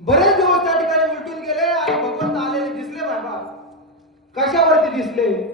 बरेच दिवस त्या ठिकाणी उलटून गेले आणि भगवंत आलेले दिसले बाबा. कशावरती दिसले?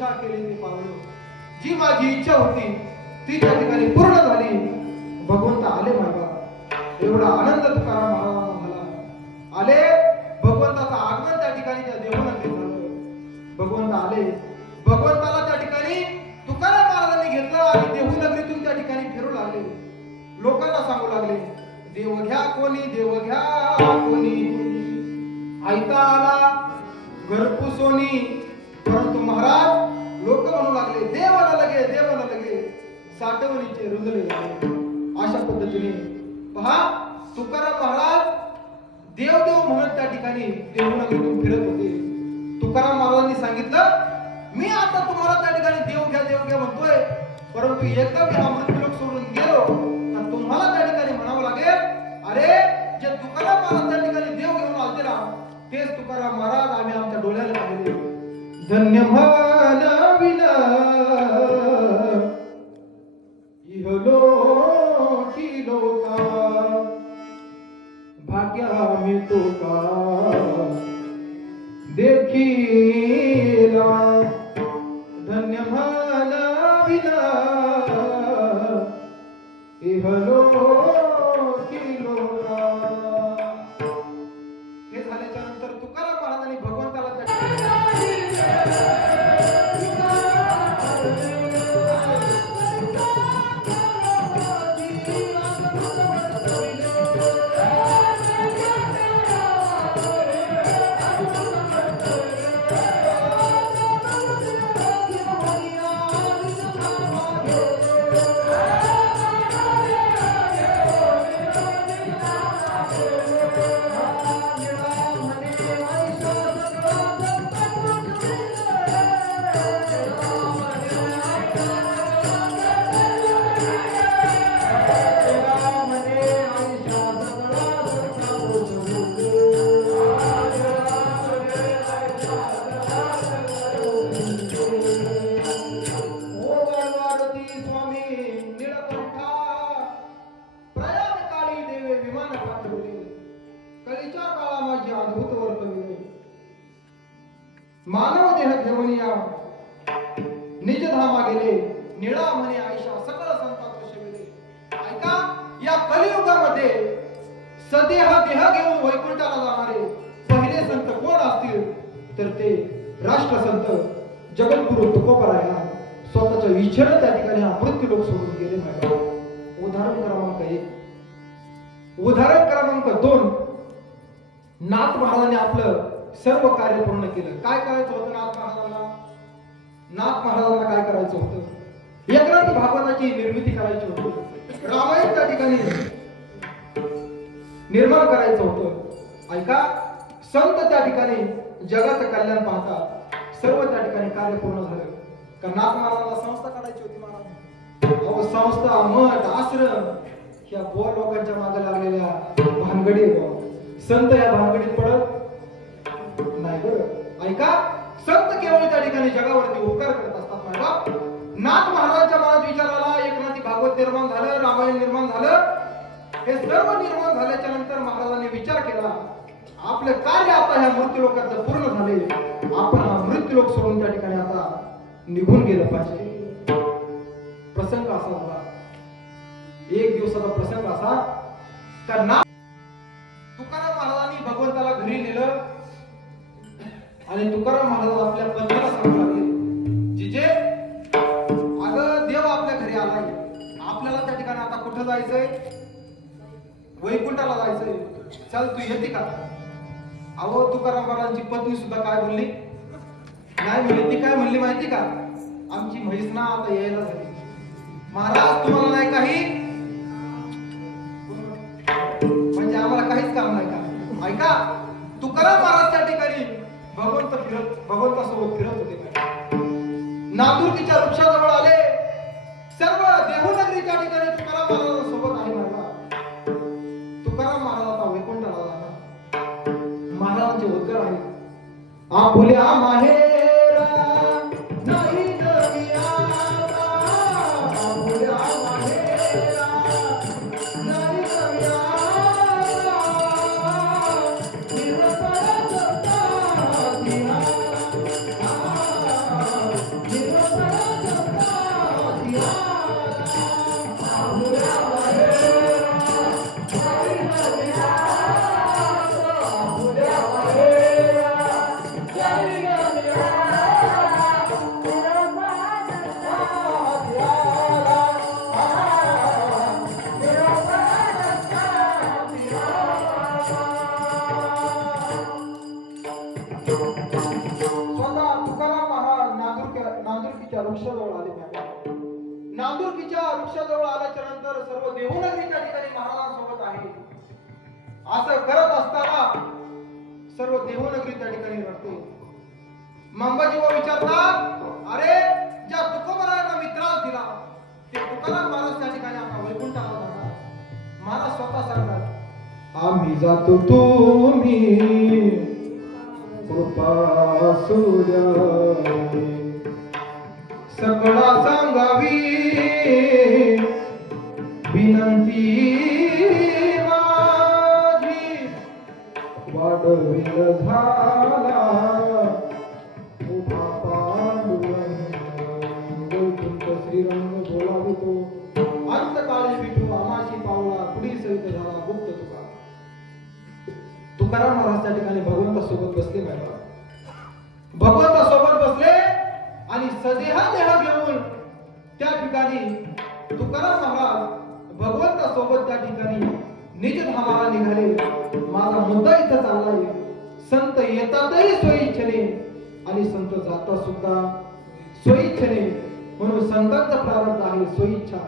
इच्छा केली मी पावलो जी माझी इच्छा होती ती त्या ठिकाणी पूर्ण झाली. भगवंत आले माझा एवढा आनंद तुकाराम महाराजांना झाला. आले भगवंताचं आगमन त्या ठिकाणी त्या देवनगरीत झालं. भगवंत आले. भगवंताला त्या ठिकाणी तुकाराम महाराजांनी घेतलं आणि देहूनगरीतून त्या ठिकाणी फिरू लागले. लोकांना सांगू लागले देव घ्या कोणी देव घ्या कोणी. ऐका आला घरपुसोनी परंतु महाराज लोक म्हणू लागले देवाला लगे देवाला लगे साठवणीचे रुजले लागले अशा पद्धतीने पहा तुकाराम महाराज देव देव म्हणत त्या ठिकाणी देवनगरीतून फिरत होते. तुकाराम महाराजांनी सांगितलं मी आता तुम्हाला त्या ठिकाणी देव घ्या देव घ्या म्हणतोय. परंतु एकदा मी हा मृत्यूलोक सोडून गेलो तर तुम्हाला त्या ठिकाणी म्हणावं लागेल अरे जे तुकाराम महाराज त्या ठिकाणी देव घेऊन आलते ना तेच तुकाराम महाराज आम्ही आमच्या डोळ्याला धन्य मानव देह घेऊन या. निज धामा गेले निळा म्हणे आयशा सकळ संतात शिविले ऐका या कलियुगामध्ये सदेह देह घेऊन वैकुंठाला जाणारे पहिले संत कोण असतील? तर ते राष्ट्रसंत जगद्गुरु तुकोबराया स्वतःच्या विचार त्या ठिकाणी हा मृत्यू लोक सोडून गेले मॅडम. उदाहरण क्रमांक एक. उदाहरण क्रमांक दोन. नाथ महाराजांनी आपलं सर्व कार्य पूर्ण केलं. काय करायचं होतं नाथ महाराजांना? नाथ महाराजांना काय करायचं होतं? एकनाथ भागवताची निर्मिती करायची होती. रामायण त्या ठिकाणी निर्माण करायचं होतं. ऐका संत त्या ठिकाणी जगाचं कल्याण पाहता सर्व त्या ठिकाणी कार्य पूर्ण झालं. का नाथ महाराजांना संस्था काढायची होती महाराज? अहो संस्था मठ आश्रम ह्या बोर लोकांच्या मागे लागलेल्या भानगडी संत या भानगडीत पडत नाही बरं. ऐका संत केवळ त्या ठिकाणी जगावरती होकार करत असतात माझा नाथ महाराजांच्या मनात विचार आला एकनाथी भागवत निर्माण झालं रामायण निर्माण झालं. हे सर्व निर्माण झाल्याच्यानंतर महाराजांनी विचार केला आपलं कार्य आता ह्या मृत्यू लोकांचं पूर्ण झाले आपण हा मृत्यू लोक सोडून त्या ठिकाणी आता निघून गेलं पाहिजे. प्रसंग असा होता. एक दिवसाचा प्रसंग असा का ना तुकाराम महाराजांनी भगवंताला घरी नेलं. आणि तुकाराम महाराज आपल्या पत्नीला सांगू लागले. जिजे अगं देव आपल्या घरी आलाय. आपल्याला त्या ठिकाणी आता कुठं जायचंय? वैकुंठाला जायचंय. चल तू येते का अहो तुकाराम महाराजांची पत्नी सुद्धा काय बोलली? नाही म्हणली ती काय म्हणली माहिती का? आमची म्हैस ना आता यायला झाली. महाराज तुम्हाला नाही काही? म्हणजे आम्हाला काहीच काम नाही का? ऐका तुकाराम महाराज भगवंत फिरत भगवंतासोबत फिरत होते नांदुरकीच्या वृक्षाजवळ आले. सर्व देहनगरीच्या ठिकाणी तुकाराम महाराजांसोबत आहे महाराज तुकाराम महाराजाचा वैकुंठ वैकुंठाला महाराजांचे उद्गार आहेत. आपुल्या माहेरा नांदुरकीच्या वृक्षाजवळ आले त्या नांदुरकीच्या वृक्षाजवळ आल्याच्यानंतर सर्व देहूनगरी त्या ठिकाणी महाराजांसोबत आहे. असं करत असताना सर्व देहूनगरी त्या ठिकाणी रडते. मंबाजी विचारतात अरे ज्या तुकोबरायांना मी त्रास दिला ते तुकाराम महाराज त्या ठिकाणी आता वैकुंठाला जाणार महाराज स्वतः सांगतात आम्ही जातो तुम्ही कृपा सूर्य. तुकाराम महाराज त्या ठिकाणी भगवंतासोबत बसले महाराज भगवंतासोबत बसले आणि सदेहा देह घेऊन त्या ठिकाणी तुकाराम महाराज भगवंतासोबत त्या ठिकाणी निजधामाला निघाले. माझा मुद्दा इथं चाललाय. संत येतातही स्वइच्छेने आणि संत जाता सुद्धा स्वइच्छेने म्हणून संतांचा प्रारंभ आहे स्वइच्छा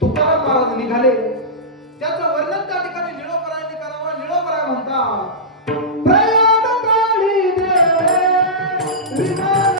तुकाराम महाराज निघाले. त्याचं वर्णन त्या ठिकाणी करावं निळोपराय म्हणतात